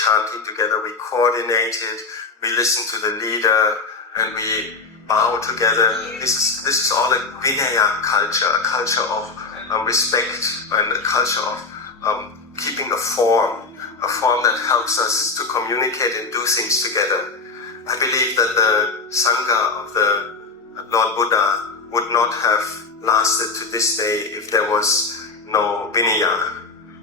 chanting together, we coordinated, we listened to the leader, and we bow together. This is all a Vinaya culture, a culture of respect and a culture of keeping a form that helps us to communicate and do things together. I believe that the Sangha of the Lord Buddha would not have lasted to this day if there was no Vinaya.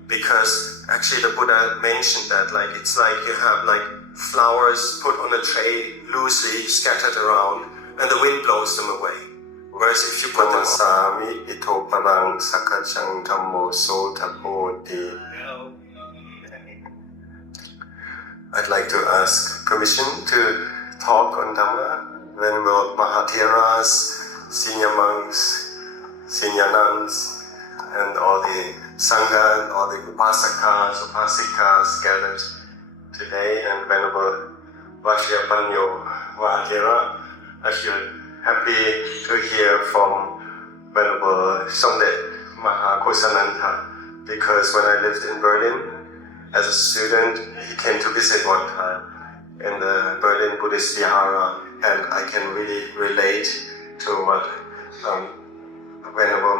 Because actually the Buddha mentioned that, like, it's like you have like flowers put on a tray loosely scattered around and the wind blows them away. Whereas if you put them Sami ito parang sakachang dhammo so tapoti. I'd like to ask permission to talk on Dhamma. Venerable Mahatheras, senior monks, senior nuns, and all the Sangha and all the Upasakas, Upasikas gathered today, and Venerable Vajrapanyo Mahathera. I feel happy to hear from Venerable Somdet Mahakosananda, because when I lived in Berlin as a student, he came to visit one time in the Berlin Buddhist Vihara, and I can really relate to what Venerable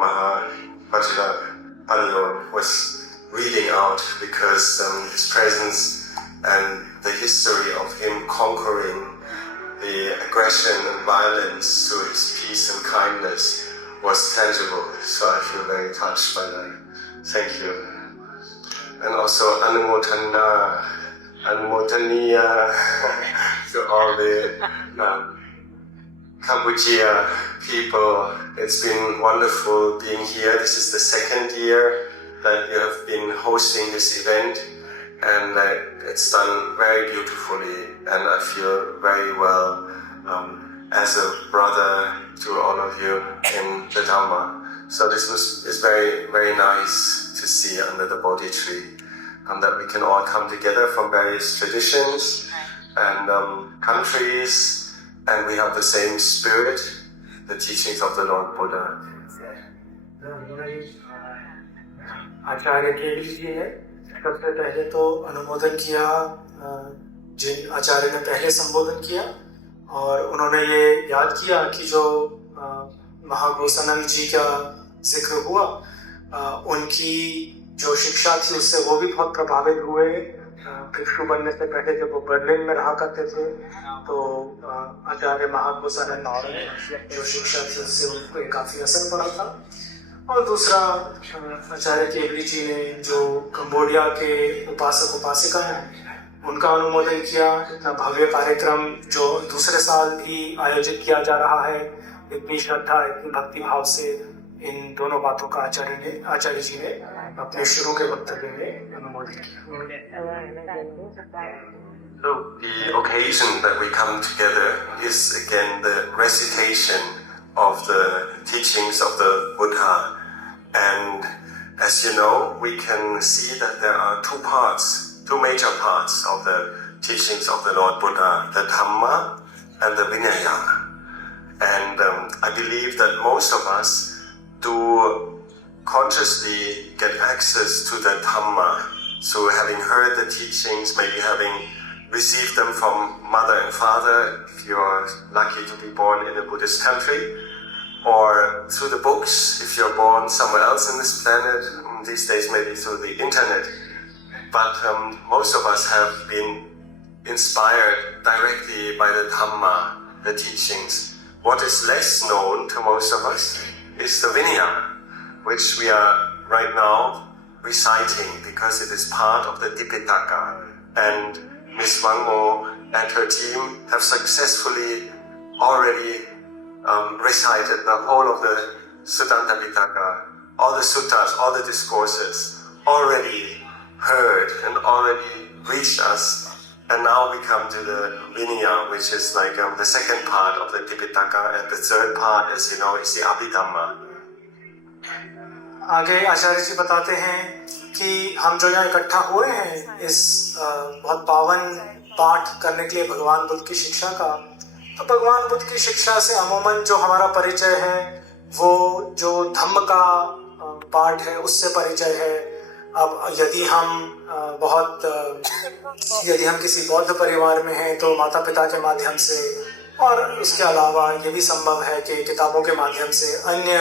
Vajrapanyo was reading out, because his presence and the history of him conquering the aggression and violence through his peace and kindness was tangible. So I feel very touched by that. Thank you. And also Anumotaniya to all the Cambodia people. It's been wonderful being here. This is the second year that you have been hosting this event, and it's done very beautifully, and I feel very well as a brother to all of you in the Dhamma. So this is very, very nice to see under the Bodhi tree, and that we can all come together from various traditions and countries, and we have the same spirit, the teachings of the Lord Buddha. आचार्य के लिए है। सबसे पहले तो अनुमोदन किया जिन आचार्य ने पहले संबोधन किया, और उन्होंने ये याद किया कि जो महागोसानंद जी का जिक्र हुआ, उनकी जो शिक्षा थी उससे वो भी बहुत प्रभावित हुए। भिक्षु बनने से पहले जब वो बर्लिन में रहा करते थे, तो आचार्य महागोसानंद जो शिक्षा थी उससे उनको काफी असर पड़ा था। और दूसरा, आचार्य केवली जी ने जो कंबोडिया के उपासक उपासिका हैं, उनका अनुमोदन किया। इतना भव्य कार्यक्रम जो दूसरे साल भी आयोजित किया जा रहा है, इतनी श्रद्धा, इतनी भक्ति भाव से, इन दोनों बातों का आचार्य जी ने अपने शुरू के वक्तव्य में अनुमोदन किया। So the occasion that we come together is again the recitation of the teachings of the Buddha. And as you know, we can see that there are two major parts of the teachings of the Lord Buddha, the Dhamma and the Vinaya. And I believe that most of us do consciously get access to the Dhamma, so having heard the teachings, maybe having received them from mother and father, if you're lucky to be born in a Buddhist country, or through the books, if you're born somewhere else in this planet, these days maybe through the internet. But most of us have been inspired directly by the Dhamma, the teachings. What is less known to most of us is the Vinaya, which we are right now reciting because it is part of the Tipitaka. And Ms. Wang Mo and her team have successfully already recited the whole of the Suttanta Pitaka, all the suttas, all the discourses, already heard and already reached us. And now we come to the Vinaya, which is like the second part of the Tipitaka, and the third part, as you know, is the Abhidhamma. आगे आचार्य जी बताते हैं कि हम जो यहाँ इकट्ठा हुए हैं इस बहुत पावन पाठ करने के लिए भगवान बुद्ध की शिक्षा का, तो भगवान बुद्ध की शिक्षा से अमूमन जो हमारा परिचय है वो जो धम्म का पाठ है उससे परिचय है। अब यदि हम बहुत यदि हम किसी बौद्ध परिवार में हैं तो माता पिता के माध्यम से, और उसके अलावा ये भी संभव है कि किताबों के माध्यम से, अन्य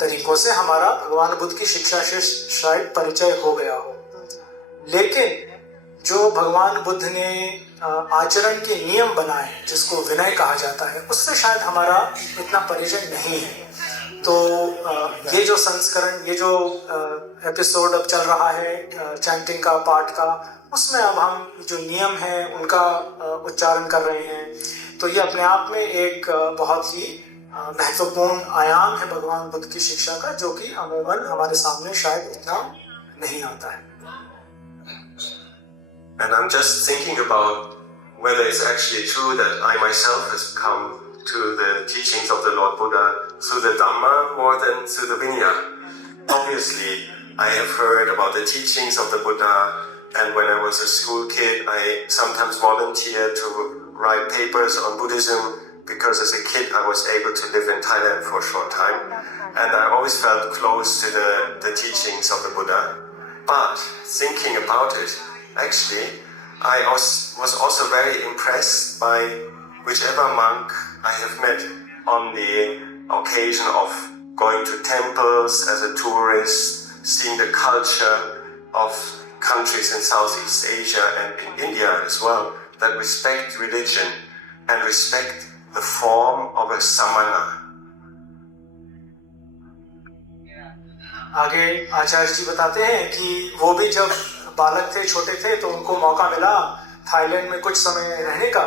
तरीकों से हमारा भगवान बुद्ध की शिक्षा से शायद परिचय हो गया हो। लेकिन जो भगवान बुद्ध ने आचरण के नियम बनाए, जिसको विनय कहा जाता है, उससे शायद हमारा इतना परिचय नहीं है। तो ये जो संस्करण, ये जो एपिसोड अब चल रहा है चैंटिंग का, पाठ का, उसमें अब हम जो नियम हैं उनका उच्चारण कर रहे हैं। तो ये अपने आप में एक बहुत ही महत्वपूर्ण आयाम है भगवान बुद्ध की शिक्षा का, जो कि अमूमन हमारे सामने शायद इतना नहीं आता है। And I'm just thinking about whether it's actually true that I myself has come to the teachings of the Lord Buddha through the Dhamma more than through the Vinaya. Obviously, I have heard about the teachings of the Buddha, and when I was a school kid, I sometimes volunteered to write papers on Buddhism, because as a kid I was able to live in Thailand for a short time, and I always felt close to the teachings of the Buddha. But thinking about it, actually, I was also very impressed by whichever monk I have met on the occasion of going to temples as a tourist, seeing the culture of countries in Southeast Asia and in India as well, that respect religion and respect the form of a samana. आगे आचार्य जी बताते हैं कि वो भी जब बालक थे, छोटे थे, तो उनको मौका मिला थाईलैंड में कुछ समय रहने का,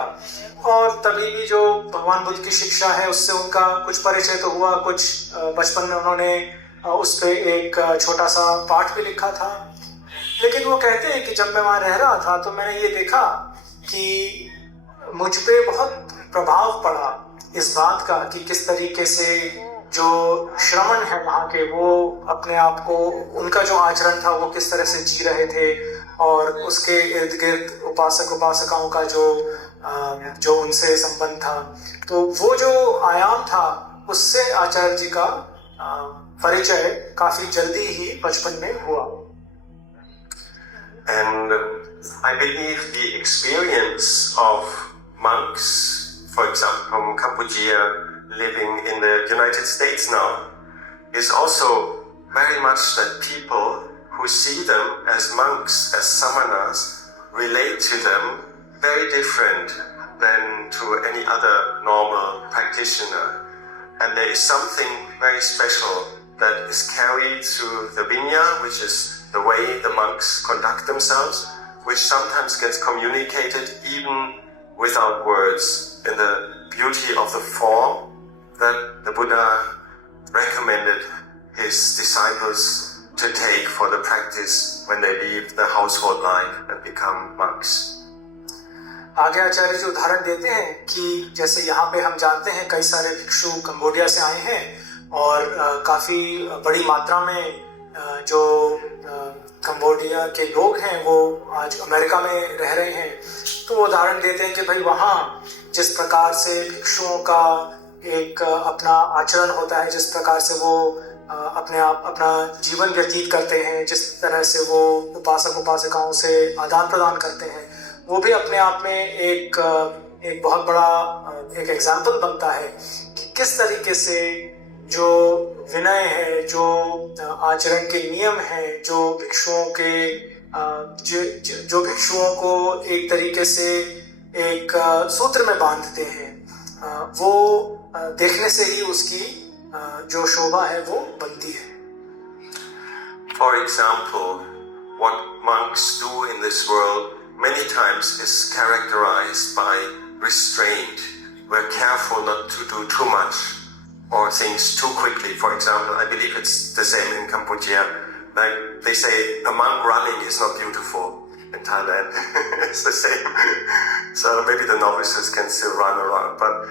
और तभी भी जो भगवान बुद्ध की शिक्षा है उससे उनका कुछ परिचय तो हुआ। कुछ बचपन में उन्होंने उस पे एक छोटा सा पाठ भी लिखा था। लेकिन वो कहते हैं कि जब मैं वहाँ रह रहा था तो मैंने ये देखा कि मुझ पे बहुत प्रभाव पड़ा इस बात का कि किस तरीके से जो श्रमण है वहाँ के, वो अपने आप को, उनका जो आचरण था वो किस तरह से जी रहे थे, और उसके इर्द गिर्द उपासक उपासिकाओं का जो उनसे संबंध था। तो वो जो आयाम था उससे आचार्य जी का परिचय काफी जल्दी ही बचपन में हुआ। And I believe the experience of monks, for example, from Cambodia, living in the United States now, is also very much that people who see them as monks, as samanas, relate to them very different than to any other normal practitioner. And there is something very special that is carried through the Vinaya, which is the way the monks conduct themselves, which sometimes gets communicated even without words, in the beauty of the form that the Buddha recommended his disciples to take for the practice when they leave the household life and become monks. आगे आचार्य जी उदाहरण देते हैं कि जैसे यहाँ पे हम जानते हैं कई सारे भिक्षु कंबोडिया से आए हैं, और काफी बड़ी मात्रा में जो कंबोडिया के लोग हैं वो आज अमेरिका में रह रहे हैं। तो वो उदाहरण देते हैं कि भाई वहाँ जिस प्रकार से भिक्षुओं का एक अपना आचरण होता है, जिस प्रकार से वो अपना जीवन व्यतीत करते हैं, जिस तरह से वो उपासक उपासिकाओं से आदान प्रदान करते हैं, वो भी अपने आप में एक बहुत बड़ा एक एग्जाम्पल बनता है कि किस तरीके से जो विनय है, जो आचरण के नियम है, जो भिक्षुओं को एक तरीके से एक सूत्र में बांधते हैं, वो देखने से ही उसकी जो शोभा है वो बनती है। For example, what monks do in this world many times is characterized by restraint. We're careful not to do too much or things too quickly. For example, I believe it's the same in Cambodia. Like they say, a monk running is not beautiful. In Thailand, it's the same. So maybe the novices can still run around, but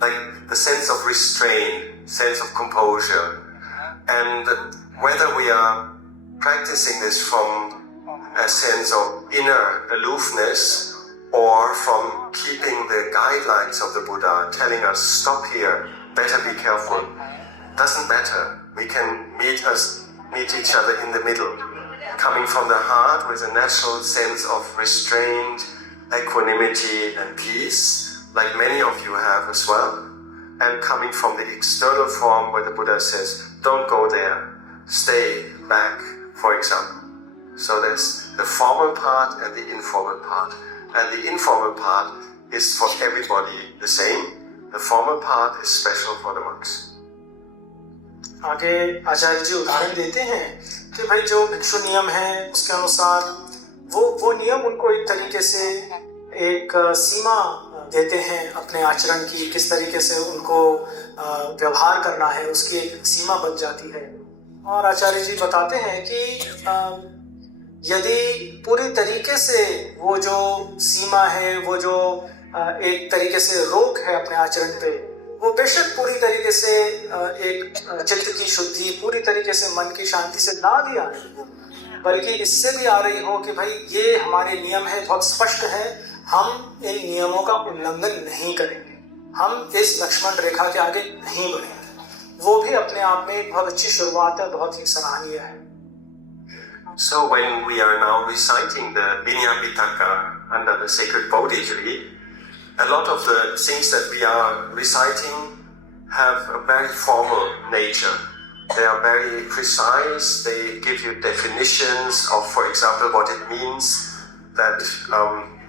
like the sense of restraint, sense of composure, and whether we are practicing this from a sense of inner aloofness or from keeping the guidelines of the Buddha telling us stop here, better be careful, doesn't matter. We can meet each other in the middle. coming from the heart with a natural sense of restraint, equanimity and peace, like many of you have as well, and coming from the external form where the Buddha says, don't go there, stay back, for example. So there's the formal part and the informal part. And the informal part is for everybody the same. The formal part is special for the monks. आगे आचार्य जी उदाहरण देते हैं कि भाई जो भिक्षु नियम है उसके अनुसार वो नियम उनको एक तरीके से एक सीमा देते हैं अपने आचरण की, किस तरीके से उनको व्यवहार करना है उसकी एक सीमा बन जाती है। और आचार्य जी बताते हैं कि यदि पूरी तरीके से वो जो सीमा है, वो जो एक तरीके से रोक है अपने आचरण पे, वो बेशक पूरी तरीके से एक चित्त की शुद्धि, पूरी तरीके से मन की शांति से ना भी आ रही हो, बल्कि इससे भी आ रही हो कि भाई ये हमारे नियम है, बहुत स्पष्ट है, हम इन नियमों का उल्लंघन नहीं करेंगे, हम इस लक्ष्मण रेखा के आगे नहीं बढ़ेंगे, वो भी अपने आप में एक बहुत अच्छी शुरुआत है, बहुत ही सराहनीय है। So when we are now reciting the Vinaya Pitaka under the sacred Bodhi tree, a lot of the things that we are reciting have a very formal nature. They are very precise. They give you definitions of, for example, what it means that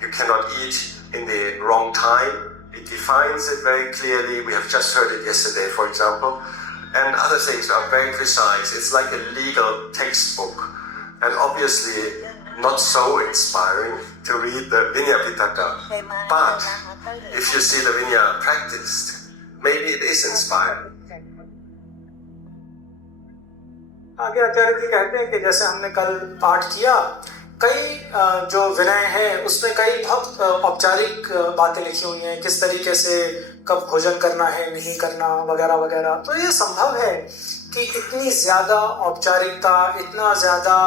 you cannot eat in the wrong time. It defines it very clearly. We have just heard it yesterday, for example. And other things are very precise. It's like a legal textbook. And obviously not so inspiring to read the Vinaya Pitaka. But if you see the Vinaya practiced, maybe it is inspiring. आगे आचार्य जी कहते हैं कि जैसे हमने कल पाठ किया, कई जो विनय है उसमें कई बहुत औपचारिक बातें लिखी हुई हैं, किस तरीके से कब भोजन करना है, नहीं करना, वगैरह वगैरह। तो ये संभव है कि इतनी ज्यादा औपचारिकता, इतना ज्यादा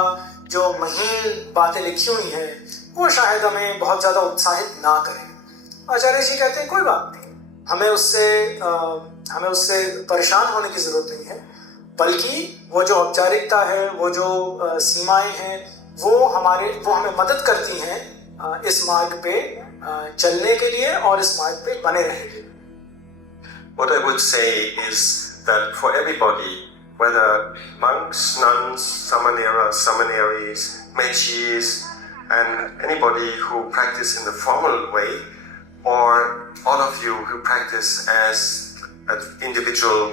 जो महीन बातें लिखी हुई हैं, वो शायद हमें बहुत ज्यादा उत्साहित ना करें। आचार्य जी कहते हैं कोई बात नहीं, हमें उससे परेशान होने की जरूरत नहीं है, बल्कि वो जो औपचारिकता है, वो जो सीमाएं हैं, वो हमें मदद करती हैं इस मार्ग पे चलने के लिए और इस मार्ग पे बने रहने के लिए। What I would say is that for everybody, whether monks, nuns, samaneras, mechis, and anybody who practice in the formal way, or all of you who practice as individual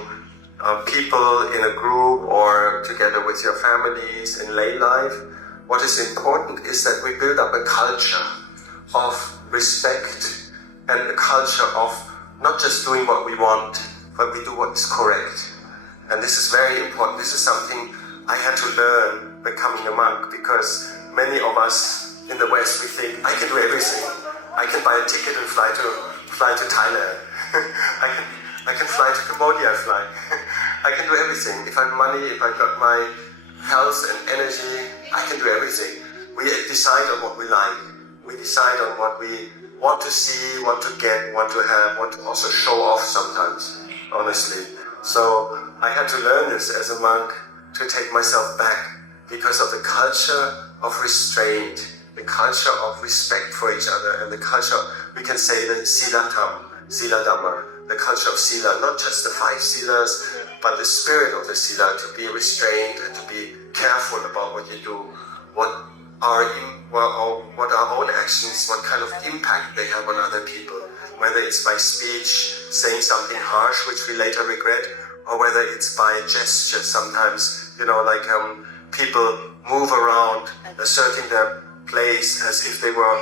people in a group or together with your families in lay life, what is important is that we build up a culture of respect and a culture of not just doing what we want, but we do what is correct. And this is very important. This is something I had to learn becoming a monk, because many of us in the West, we think, I can do everything. I can buy a ticket and fly to Thailand. I can fly to Cambodia, I can do everything. If I have money, if I got my health and energy, I can do everything. We decide on what we like. We decide on what we want to see, want to get, want to have, want to also show off sometimes, honestly. So I had to learn this as a monk, to take myself back because of the culture of restraint, the culture of respect for each other, and the culture, we can say the Sila Tham, Sila Dhamma, the culture of Sila, not just the 5 Silas, but the spirit of the Sila, to be restrained and to be careful about what you do, what our own actions, what kind of impact they have on other people, whether it's by speech, saying something harsh which we later regret, or whether it's by gesture sometimes, people move around, asserting their place as if they were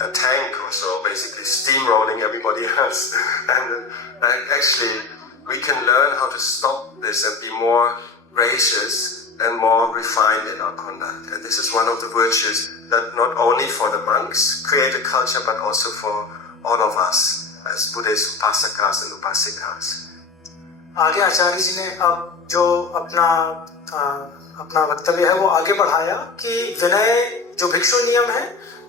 a tank or so, basically steamrolling everybody else. And actually, we can learn how to stop this and be more gracious and more refined in our conduct. And this is one of the virtues that not only for the monks create a culture, but also for all of us as Buddhist upasakas and upasikas. आगे आचार्य जी ने अब जो अपना वक्तव्य है वो आगे बढ़ाया कि विनय जो भिक्षु नियम है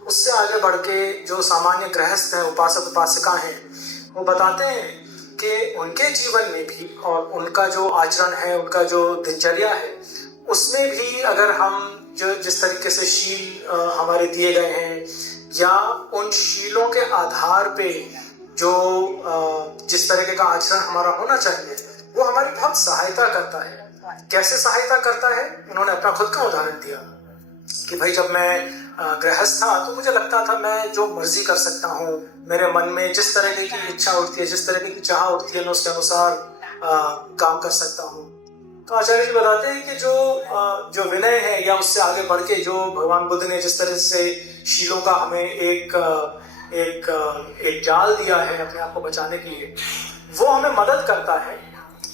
उससे आगे बढ़ के जो सामान्य गृहस्थ हैं, उपासक उपासिका हैं, वो बताते हैं कि उनके जीवन में भी और उनका जो आचरण है, उनका जो दिनचर्या है, उसमें भी अगर हम जो जिस तरीके से शील हमारे दिए गए हैं, या उन शीलों के आधार पे जो जिस तरीके का आचरण हमारा होना चाहिए, वो हमारी बहुत सहायता करता है। कैसे सहायता करता है? उन्होंने अपना खुद का उदाहरण दिया कि भाई जब मैं गृहस्थ था तो मुझे लगता था मैं जो मर्जी कर सकता हूँ, मेरे मन में जिस तरह की इच्छा उठती है, जिस तरह की चाह उठती है, मैं उसके अनुसार काम कर सकता हूँ। तो आचार्य जी बताते हैं कि जो विनय है, या उससे आगे बढ़ के जो भगवान बुद्ध ने जिस तरह से शीलों का हमें एक जाल दिया है अपने आप को बचाने के लिए, वो हमें मदद करता है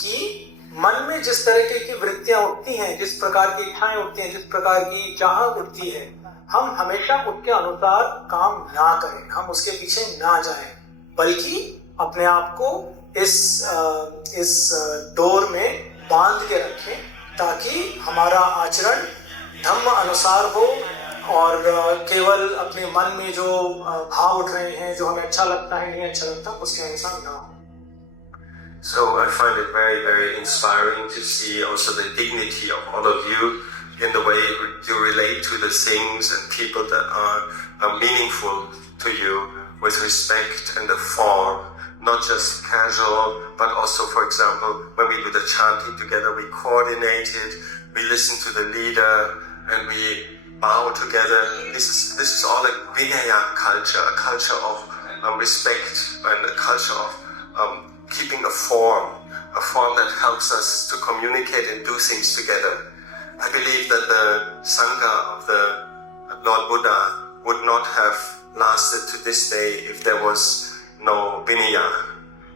कि मन में जिस तरह की वृत्तियां उठती हैं, जिस प्रकार की इच्छाएं उठती हैं, जिस प्रकार की चाह उठती है, हम हमेशा उसके अनुसार काम ना करें, हम उसके पीछे ना जाएं, बल्कि अपने आप को इस डोर में बांध के रखें, ताकि हमारा आचरण धम्म अनुसार हो और केवल अपने मन में जो भाव उठ रहे हैं, जो हमें अच्छा लगता है, नहीं अच्छा लगता, उसके अनुसार ना हो। So I find it very, very inspiring to see also the dignity of all of you in the way you relate to the things and people that are meaningful to you with respect and the form, not just casual, but also, for example, when we do the chanting together, we coordinate it, we listen to the leader, and we bow together. This is all a Vinaya culture, a culture of respect and a culture of keeping a form that helps us to communicate and do things together. I believe that the Sangha of the Lord Buddha would not have lasted to this day if there was no Vinaya.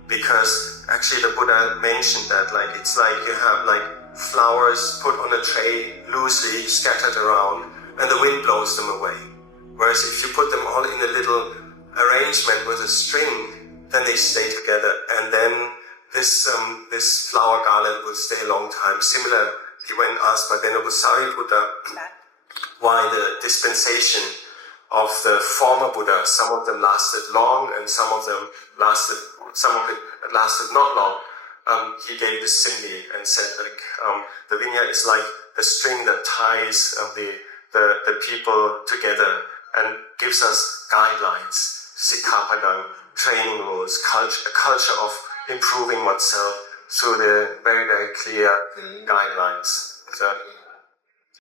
Because actually the Buddha mentioned that, like, it's like you have like flowers put on a tray loosely scattered around and the wind blows them away. Whereas if you put them all in a little arrangement with a string, then they stay together, and then this flower garland will stay a long time. Similarly, when asked by Venerable Sariputta why the dispensation of the former Buddha, some of them lasted long and some of it lasted not long, he gave this simile and said, like, the Vinaya is like the string that ties the people together and gives us guidelines, sikkhapadam, training rules, a culture of improving oneself through the very, very clear guidelines. So